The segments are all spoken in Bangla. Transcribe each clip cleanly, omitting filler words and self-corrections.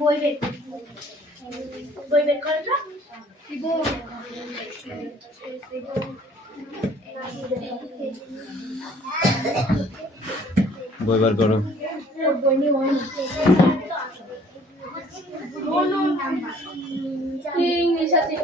বই বের কর না বই বার করো ইংলিশ আছে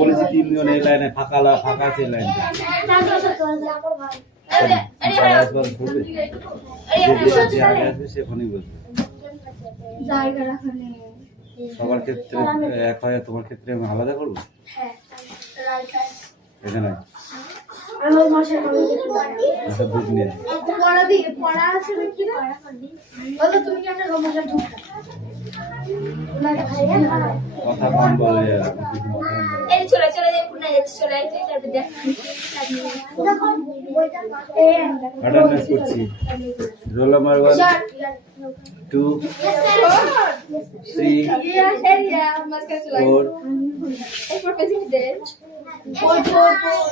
বলেছি 3 জন এই লাইনে ফাঁকা আছে লাইনটা সেখানেই বসবে সবার ক্ষেত্রে এক হয় তোমার ক্ষেত্রে আমি আলাদা করবো এখানে দুধ নিয়ে কথা কম বলে অ্যাটেন্ডেন্স করছি রোল নাম্বার 1 2 3 4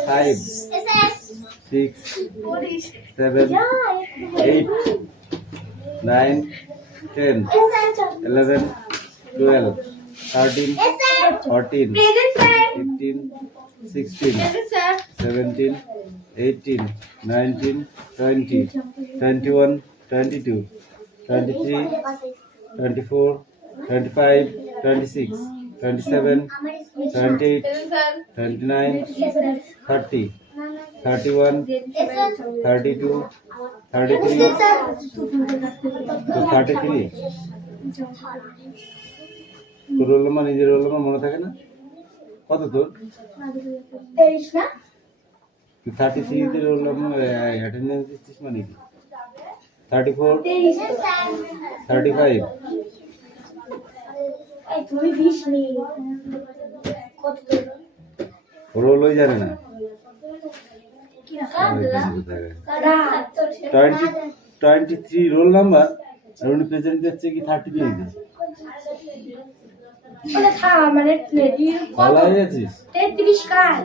5 6 7 8 9 10 11 12 13 14 15 16 17 18 19 20 21 22 23 24 25 26 27 28 29 30 31 32 33 33 তোর রোল নাম্বার নিজের রোল নাম্বার মনে থাকে না কত তোর 23 না 33 তে রোল নাম্বার অ্যাটেন্ডেন্স দিচ্ছিস মানে কি 34 35 এই তুমি 20 নেই কত রোল হয়ে যাবে না কি না 23 রোল নাম্বার আর উনি প্রেজেন্ট দিচ্ছে কি 30 দিয়ে দিচ্ছে ওটা থা মানে ভালো হয়ে যাচ্ছিস 33 কার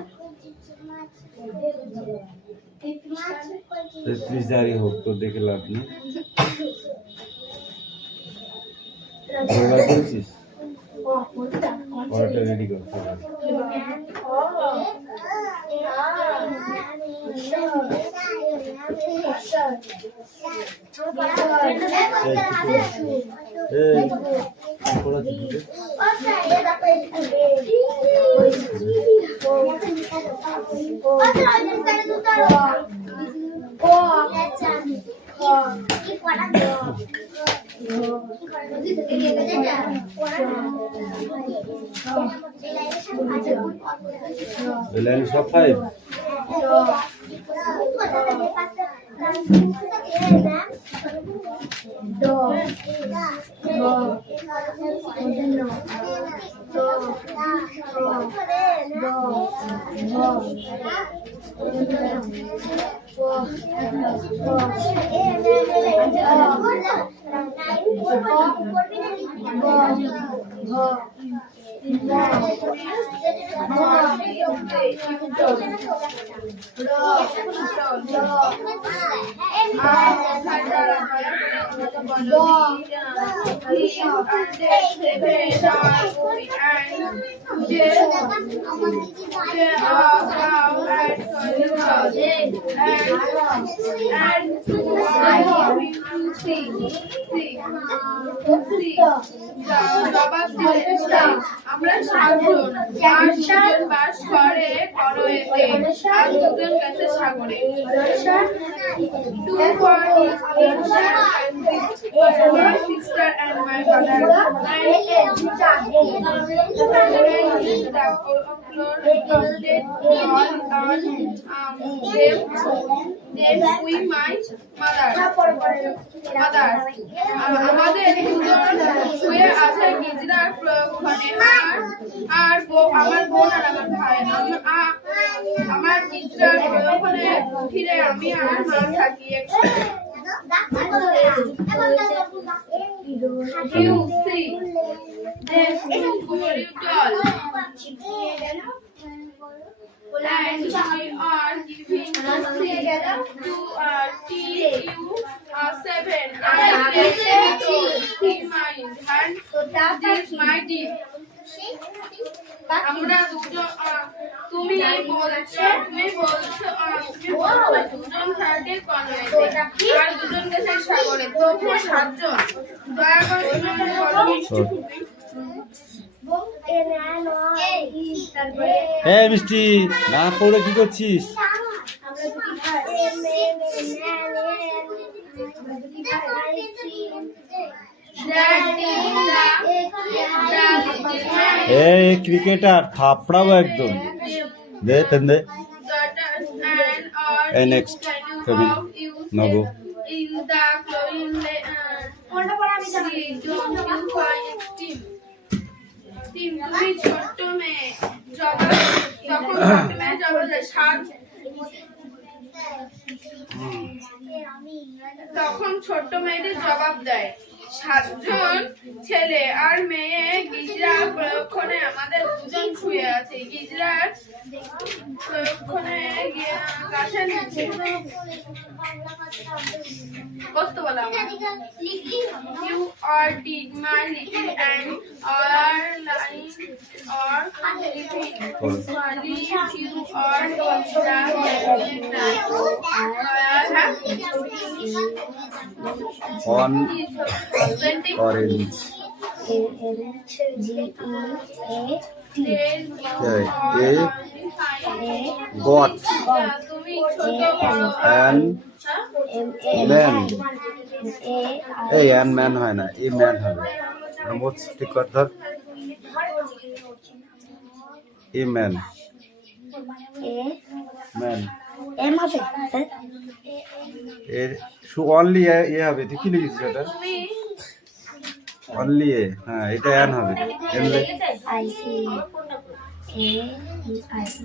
33 যাই হোক তো দেখে লাভ নেই বলছিস পড়াটা রেডি কর লাইন সব 5 আমরা 7 জন বাস করে করোয়েতে আর 2 জন গেছে সাগরে। Two for each teacher and my sister and my brother. And the floor builded all on them we my mother. আমাদের দুজন শুয়ে আছে গিজরার প্রয়োগক্ষণে আর আমার বোন আর আমার ভাই আমার গিজরার প্রয়োগক্ষণে ফিরে আমি আর মা থাকি একসাথে। You see, then corridor, and we are giving to TU7. I in mind, and this my deed. আমরা তুমি বলছো দুজন থাকে কনভেন্টে আর দুজন গেছে সাগরে, তবুও 7 জন। দয়া করে এই মিষ্টি না পড়ে কি করছিস? এই ক্রিকেটার থাপড়াবো একদম। দে তেন দে। এই next Kabin নগো। In the chlorine তুমি ছোট্ট মেয়ে জবাব তখন ছোট্ট মেয়ে জবাব দেয় তখন ছোট্ট মেয়েদের জবাব দেয় 7 জন ছেলে আর মেয়ে গিজরা প্রয়োগক্ষণে আমাদের দুজন শুয়ে আছে। গিজরার প্রয়োগক্ষণে গাছের নিচে বসতে বলা You are dig my little and are lying or living. You are on orange got and man এই and man হয় না, এই ম্যান হবে। মোট ঠিক কথা এই ম্যান ম্যান এম হবে এর শু অনলি এ হবে। তুই কি লিখেছিস এটা? অনলি এ, হ্যাঁ এটা এন হবে। M I C A I C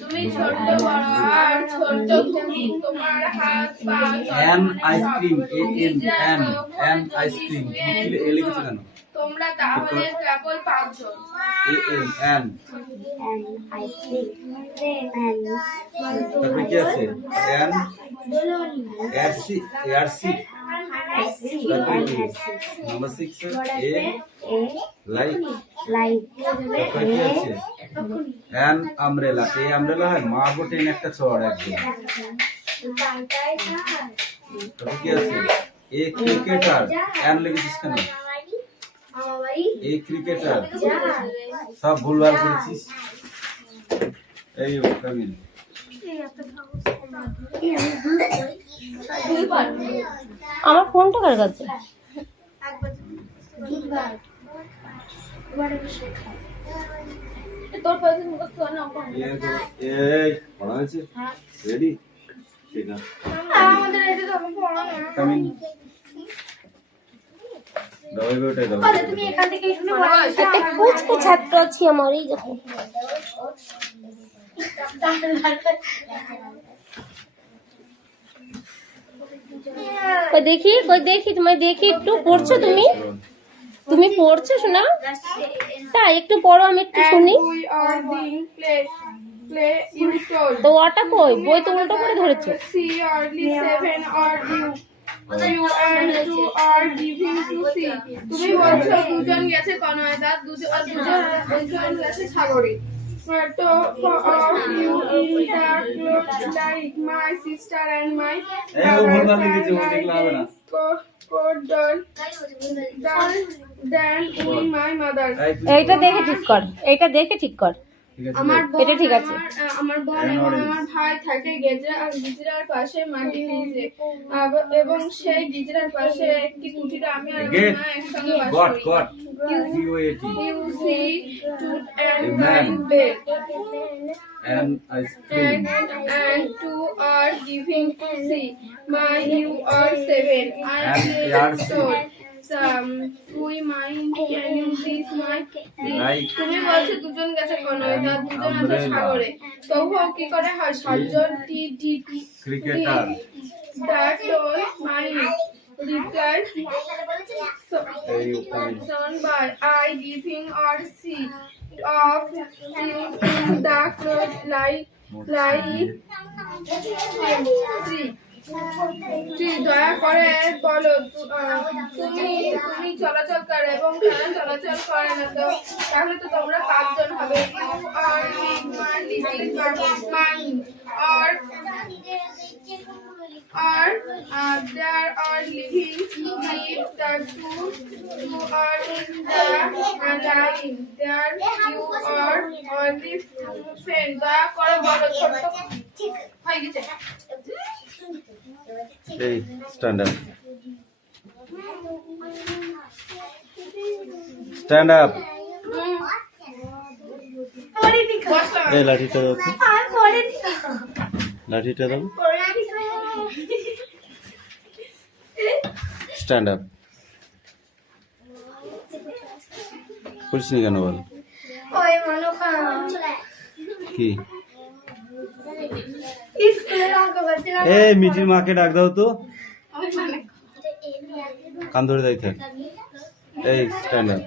তুমি ছোট বড় আর ছোট তুমি তোমার হাত পা N ice cream A N N N ice cream কি লিখেছিস কেন? তোমরা তাহলে কেবল 5 জন। এ এন এন আইসক্রিম তারপরে কি আছে? N R C R C তারপরে কি? নাম্বার 6 এ লাইক তারপরে কি আছে? এন আমব্রেলা এ আমব্রেলা হয় মা বটেন একটা চড় একদম। তারপরে কি আছে? এ ক্রিকেটার এন লিখেছিস কেন? এই ক্রিকেটার সব ভুলভাল করেছিস। এই কামিল আমার ফোনটা কার কাছে? তোর পাশে মুখস্থ না এই পড়া হয়েছে? রেডি? ঠিক আছে আমাদের এটা তো পড়া না। কামিল দাও বেটা দাও। তুমি এখান থেকে শুনে পড়া একটা কুচকু ছাত্র আছি আমার, এই দেখো। কই দেখি তোমায় দেখি একটু। পড়ছো তুমি? তুমি পড়ছো শোনা? তাই একটু পড়ো, আমি একটু শুনি। তো ওটা কই? বই তো উল্টো করে ধরেছো। তুমি বলছো দুজন গেছে কনওয়েদার, দুজন গেছে সাগরে। So for all you in the clothes like my sister and my then we my mother. এইটা দেখে ঠিক কর, এইটা দেখে ঠিক কর। ঠিক আছে আমার বোন, এটা ঠিক আছে। আমার বোন এবং আমার ভাই থাকে গিজরার পাশে মাটির নিচে এবং সেই গিজরার পাশে একটি কুঠিরে আমি আর আমার Get. মা একসঙ্গে বাস গট করি। Goat COAT You see two and A man. 9 bed and ice cream and two are giving C. My you are 7. I And am yards. told. We mind can you please my Like. তুমি বলছো দুজন গেছে কোন এটা দুজন আছে Umbrella. সাগরে তবুও কি করে হয় সাতজন টি cricketer that told my replied এই ওখানে son by I giving or see of using the clothes like দয়া করে বলো তুমি চলাচল করো এবং তারা চলাচল করে না তো তাহলে তো তোমরা 5 জন হবে You are living man or there are living with the two are in the line there you are only friend দয়া করে বলো ছোট্ট হয়ে গেছে এই স্ট্যান্ড আপ স্ট্যান্ড আপ এই লাঠিটা দাও তো। লাঠিটা দাও স্ট্যান্ড আপ বলছিস কেন বল ওই মনে করো কি স্কুলের অঙ্ক করছিলাম এই মিঠির মাকে ডাক দাও তো কান ধরে দাই থাক এই স্ট্যান্ড আপ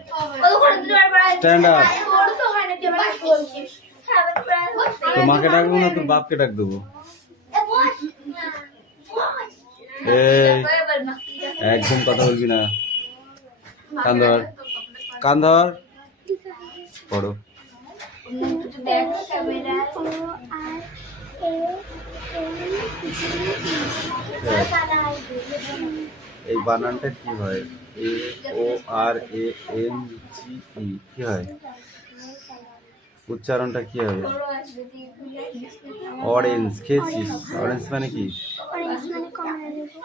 ওই করে দুবার পড়া স্ট্যান্ড আপ ওর তো হয় না কেবল বলছিস হ্যাঁ তো মাকে ডাকবো না তোর বাপকে ডাক দেবো এই একদম কথা বলবি না কান ধর কান ধর পড়ো দেখ ক্যামেরা ও আর এই বানানটা কি হয় AORANGE কি হয় উচ্চারণটা কি হবে অরেঞ্জ খেয়েছিস অরেঞ্জ মানে কি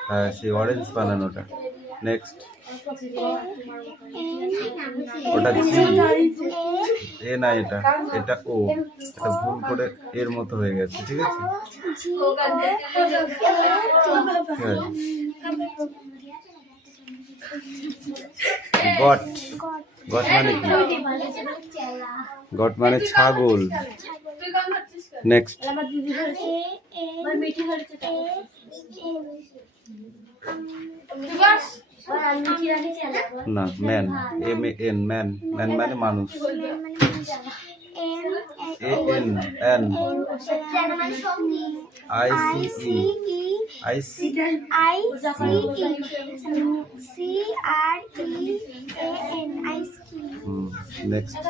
হ্যাঁ সেই অরেঞ্জ বানানোটা নেক্সট ওটা জি এ না এটা এটা ও এটা ভুল করে এর মতো হয়ে গেছে ঠিক আছে হ্যাঁ। গট গট মানে কি গট মানে ছাগল নেক্সট না ম্যান MAN ম্যান ম্যান মানে মানুষ AN N ICE নেক্সট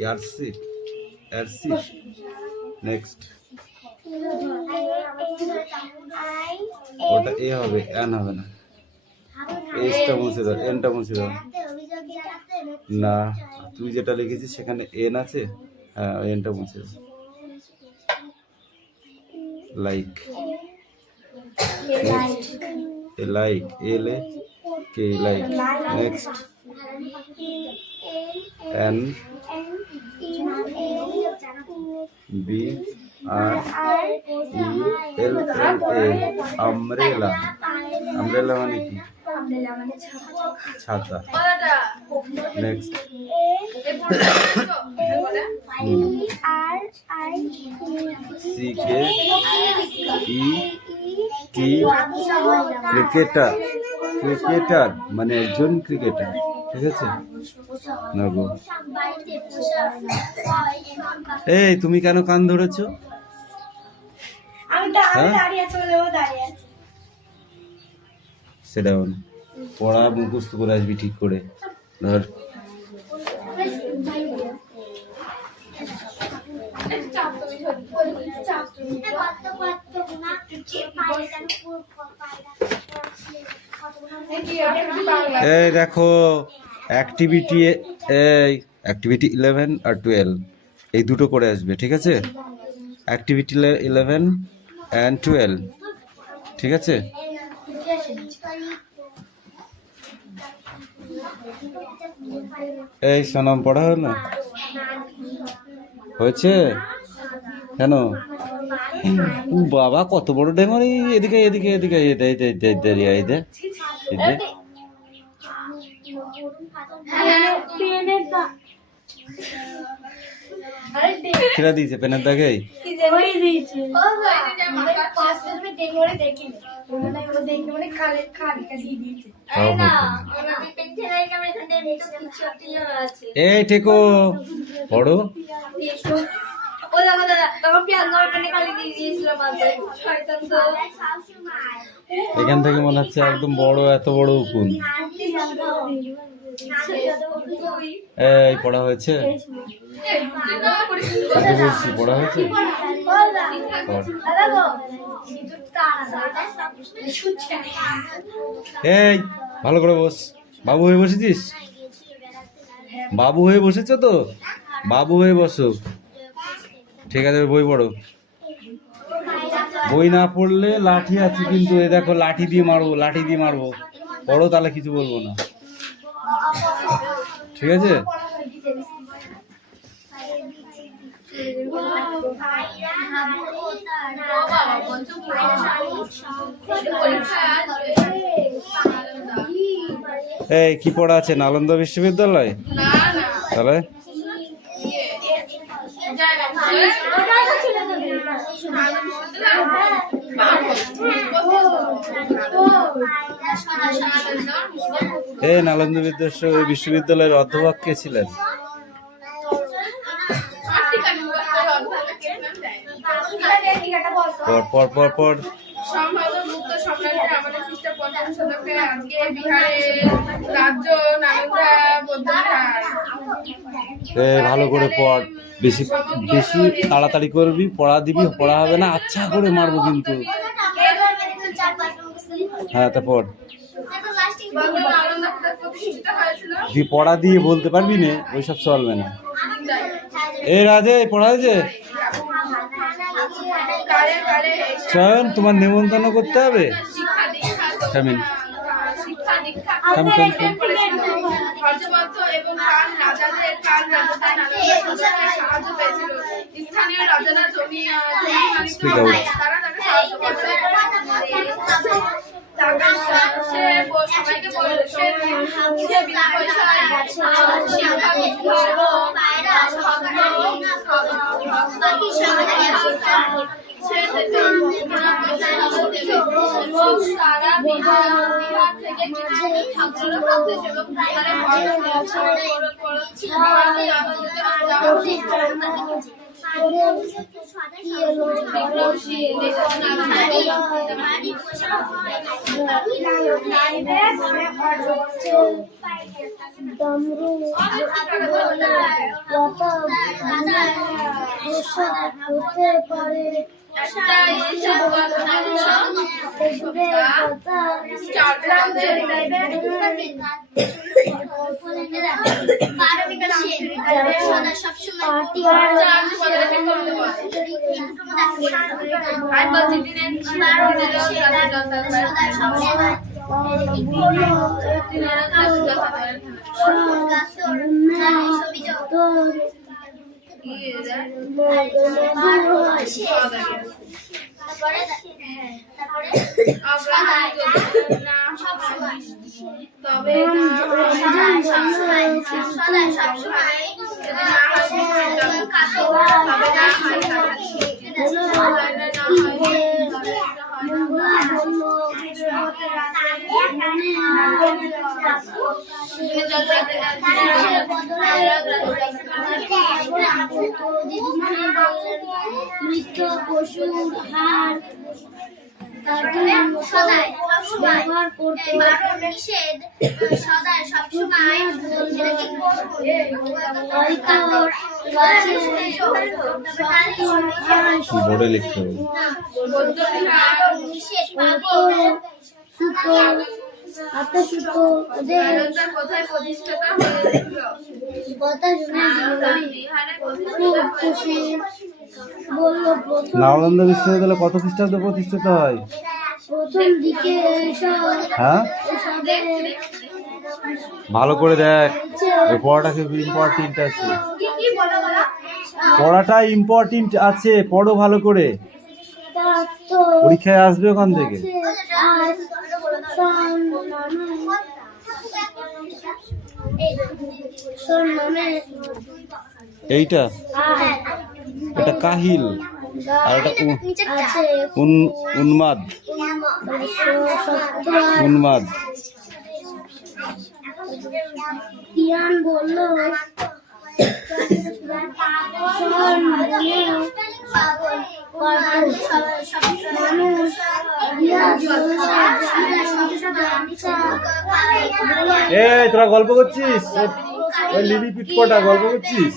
ইয়ারসি এরসি নেক্সট ওটা এ হবে এন হবে না এসটা মুছে দাও এনটা মুছে দাও না তুই যেটা লিখেছিস সেখানে এন আছে হ্যাঁ ওই এনটা মুছে দাও লাইক লাইক এল এ কে লাইক নেক্সট এন বি আর ই এল এল এ আমব্রেলা আমব্রেলা মানে কি ছাতা নেক্সট সি কে ই টি ক্রিকেটার ক্রিকেটার মানে একজন ক্রিকেটার ঠিক আছে না গো এই তুমি কেন কান ধরেছো হ্যাঁ সেটা পড়া মুখস্থ করে আসবি ঠিক করে ধর চাপ তুমি এই দেখো অ্যাক্টিভিটি, এই অ্যাক্টিভিটি 11 আর 12 এই দুটো করে আসবে, ঠিক আছে? অ্যাক্টিভিটি 11 অ্যান্ড 12, ঠিক আছে? এই সোনাম পড়া হলো না হয়েছে কেন? বাবা কত বড় ডেঙ্গরি! এদিকে এদিকে এদিকে খিরা দিয়েছে পেনের দাগে। এই ঠেকো পড়ো। এখান থেকে মনে হচ্ছে একদম বড়, এত বড় উকুন। এই পড়া হয়েছে, পড়া হয়েছে। এই ভালো করে বস। বাবু হয়ে বসেছিস? বাবু হয়ে বসেছ তো? বাবু হয়ে বসো, ঠিক আছে? বই পড়ো। বই না পড়লে লাঠি আছে কিন্তু, এই দেখো লাঠি দিয়ে মারবো, লাঠি দিয়ে মারবো। পড়ো তাহলে কিছু বলবো না, ঠিক আছে? এই কি পড়া আছে? নালন্দা বিশ্ববিদ্যালয়? তাহলে এই নালন্দা বিশ্ববিদ্যালয়ের অধ্যাপক কে ছিলেন? পর পর পর। সম্ভবত গুপ্ত সম্রাটের আমাদের খ্রিস্ট ৫ম শতকে আজকে বিহারের রাজ্য নালন্দা বৌদ্ধবিহার। ভালো করে পড়, বেশি বেশি তাড়াতাড়ি করবি, পড়া দিবি, পড়া হবে না আচ্ছা করে মারবো কিন্তু। হ্যাঁ তারপর তুই পড়া দিয়ে বলতে পারবি না, ওইসব চলবে না। এই রাজে পড়া হয়েছে? চয়ন তোমার নেমন্তন্ন করতে হবে। মৃত পশুর হাড় ব্যবহার করতে নিষেধ, সদাই সবসময় বোর্ডে লিখতে হবে। নালন্দা কোথায় প্রতিষ্ঠাতা হয়েছিল? বিহারে প্রতিষ্ঠিত হয়েছিল। নালন্দা বিশ্ববিদ্যালয় কত খ্রিস্টাব্দে প্রতিষ্ঠিত হয়? প্রথম দিকে হ্যাঁ, ভালো করে দেখ, এই পড়াটা খুব ইম্পর্টেন্ট আছে, পড়াটা ইম্পর্টেন্ট আছে, পড়ো ভালো করে, পরীক্ষায় আসবে ওখান থেকে। এইটা এটা কাহিল আর এটা উন্মাদ। উন্মাদ কিয়ান বলল তোরা গল্প করছিস? ওই লিবি পিটপটা গল্প করছিস?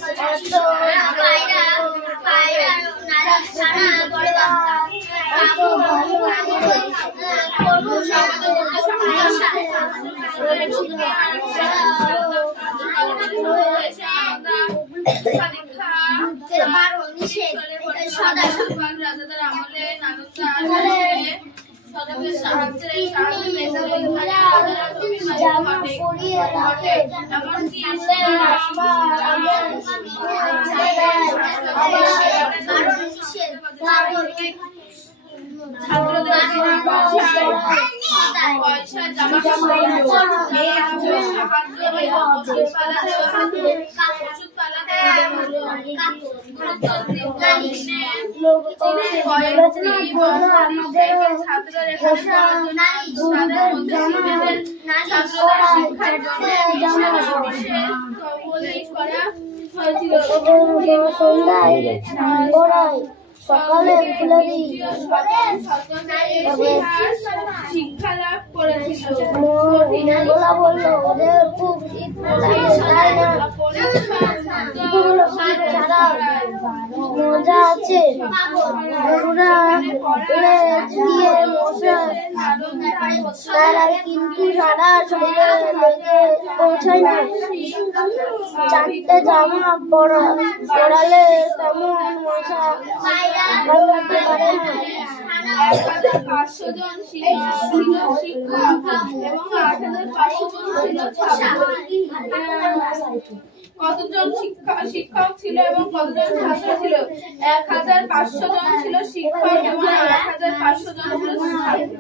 সকালে শিক্ষা লাভ করেছিল। বলল ওদের খুব মজা আছে, তারা কিন্তু সারা শরীরে লেগে পৌঁছায় না। চারটে জামা পড়ালে তেমন মশা লাগতে পারে না। 1500 জন ছিল শিক্ষক এবং 8500 জন ছিল ছাত্র। কতজন শিক্ষক ছিল এবং কতজন ছাত্র ছিল? 1500 জন ছিল শিক্ষক এবং 8500 জন ছিল ছাত্র।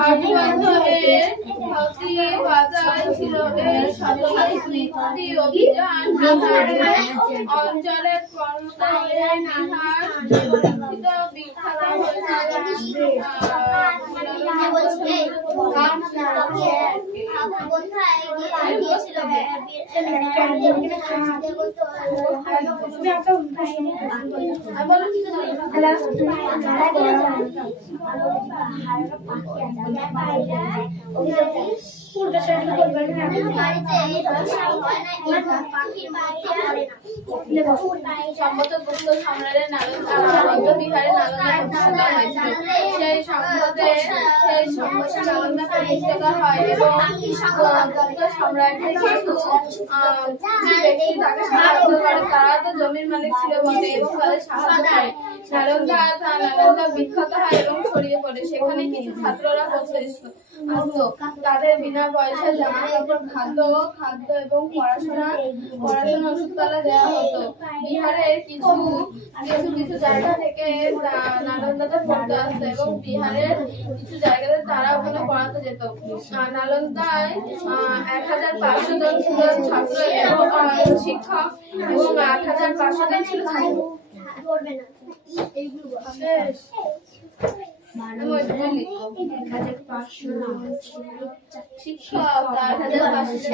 হাটবন্ধ এর হাতি বাজার ছিল এর সতর্কীকৃতি অভিযান অঞ্চলের কর্মকাণ্ডের বিখ্যাত সম্ভবত সম্রাটের নালন্দা বিহারে নালন্দা প্রতিষ্ঠা হয়েছিল। সেই সম্পদে নালন্দা প্রতিষ্ঠা হয় এবং গুপ্ত সম্রাটের কিছু ব্যক্তি তাকে সাহায্য করে। তারা তো জমির মালিক ছিল বটে এবং তাদের সাহায্য করে। নালন্দা বিখ্যাত হয় এবং ছড়িয়ে পড়ে। সেখানে কিছু ছাত্ররা বসে আসতো। তাদের বিনা পয়সায় জামা কাপড়, খাদ্য এবং পড়াশোনা ওষুধপালা দেওয়া হতো। বিহারের কিছু জায়গা থেকে নালন্দাতে পড়তে আসতো এবং বিহারের কিছু জায়গাতে তারা ওখানে পড়াতে যেত। নালন্দায় 1500 জন ছিল ছাত্র এবং শিক্ষক এবং 8500 জন ছিল ছাত্র। শিক্ষক 8500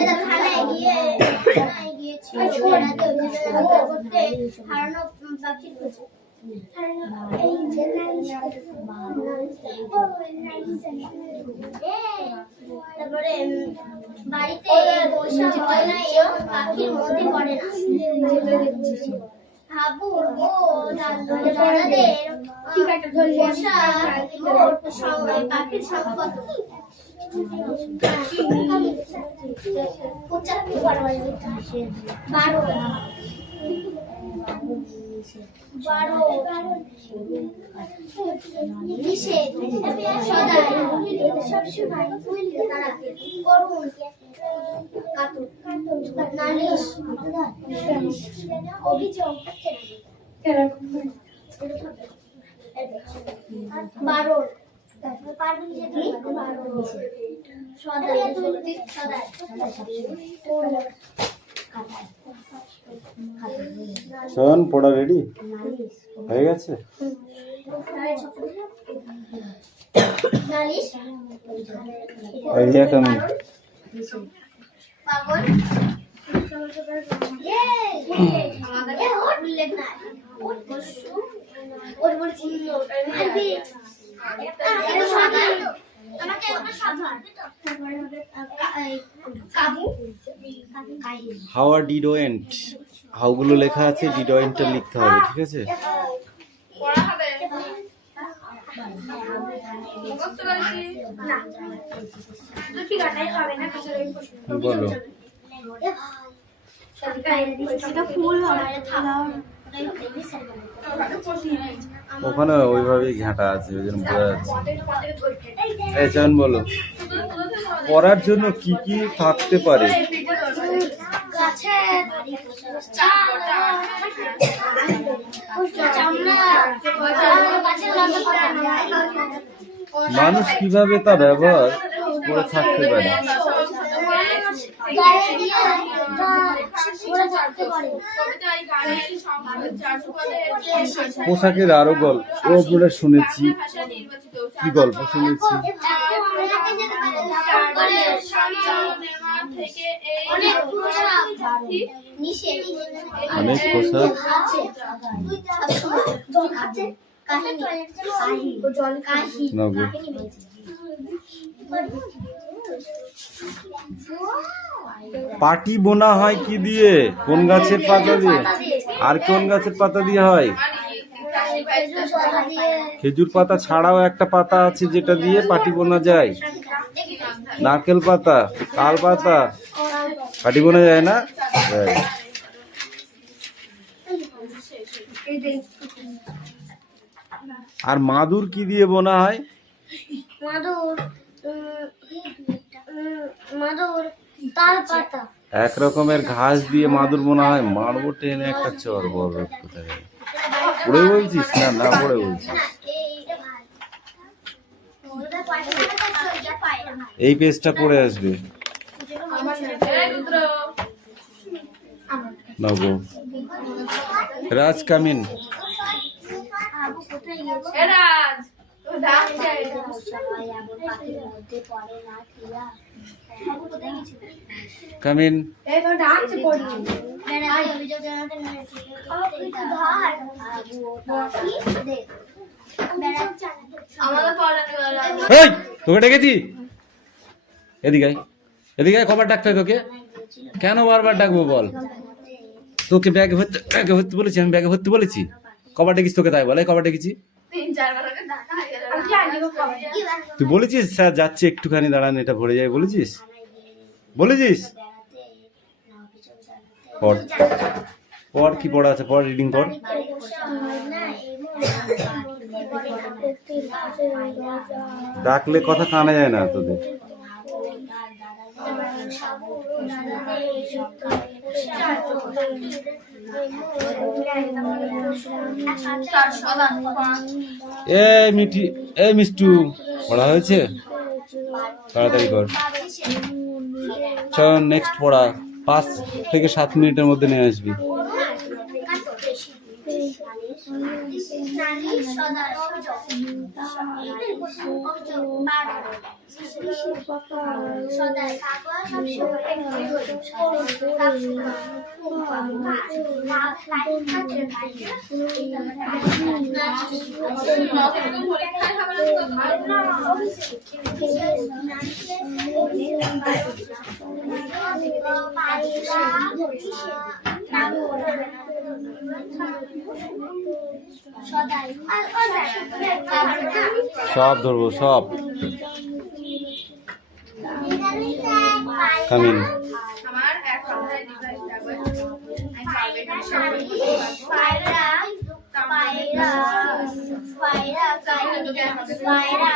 তারপরে বাড়িতে বসা হয় না এরকম পাখির মধ্যে পড়ে না হাবু ও দাদাদের বসা পাখির সংখ্যা বারো নিষেধ সদাই সবসময় করুন নালিশ অভিযোগ বারণ সদাই সদাই শোন, পড়া রেডি হয়ে গেছে? নালিশ আইডিয়া কামিং। পাগল আমাদের উল্লেখ নাই ওর বলছি মারবি এটা সাধারণ আমাকে একটা সাধারণ তারপরে হবে কাবু কাহিনী হাউ আর ডিডোয়েন্ট, হাউগুলো লেখা আছে, ডিডোয়েন্টটা লিখতে হবে, ঠিক আছে? পড়া হবে মুখস্থ করেছি না তো ঠিক আছে হবে না কিছু বলো। এটা ফুল হবে ওখানে ওইভাবেই ঘাটা আছে, ওই জন্য বোঝা যাচ্ছে। এই চয়ন বলো, পড়ার জন্য কি কি থাকতে পারে? মানুষ কিভাবে তা ব্যবহার করে থাকতে পারে? পোশাকের আরো গল্প ওপরে শুনেছি, কি গল্প শুনেছি? অনেক পোশাক নগর। পাটি বোনা হয় কি দিয়ে? কোন গাছের পাতা দিয়ে? আর কোন গাছের পাতা দিয়ে হয়? খেজুর পাতা ছাড়াও একটা পাতা আছে যেটা দিয়ে পাটি বোনা যায়। নারকেল পাতা, তাল পাতা, পাটি বোনা যায় না? আর মাদুর কি দিয়ে বোনা হয়? মাদুর তাল পাতা। এক রকমের ঘাস দিয়ে মাদুর বোনা হয়। মারবো টেনে একটা চর বড় কোথায়। পড়ে বলছিস না? না পড়ে বলছিস। এই পেজটা পড়ে আসবে। নগো রাজ কামিন। কামিন। তোকে ডেকেছি? এদিকে এদিকে কবার ডাকতে হয় তোকে? কেন বারবার ডাকবো বল? তোকে ব্যাগে ভর্তি বলেছি, আমি ব্যাগে ভর্তি বলেছি? কবার ডেকেছি তোকে? তাই বলে কবার ডেকেছি? তুই বলেছিস স্যার যাচ্ছে একটুখানি দাঁড়ান এটা ভরে যায়, বলেছিস? বলেছিস? পড় পড়, কি পড়া আছে পড়, রিডিং পড়। ডাকলে কথা কানে যায় না তোদের। এ মিষ্টু পড়া হয়েছে? তাড়াতাড়ি কর। চল নেক্সট পড়া 5 থেকে 7 মিনিটের মধ্যে নিয়ে আসবি। পরীক্ষায় হবে না সব ধরবো সব। কামিন। আমার 1 সপ্তাহে ডিভাইস যাবে আমি পারবে না সব পায়রা পায়রা পায়রা পায়রা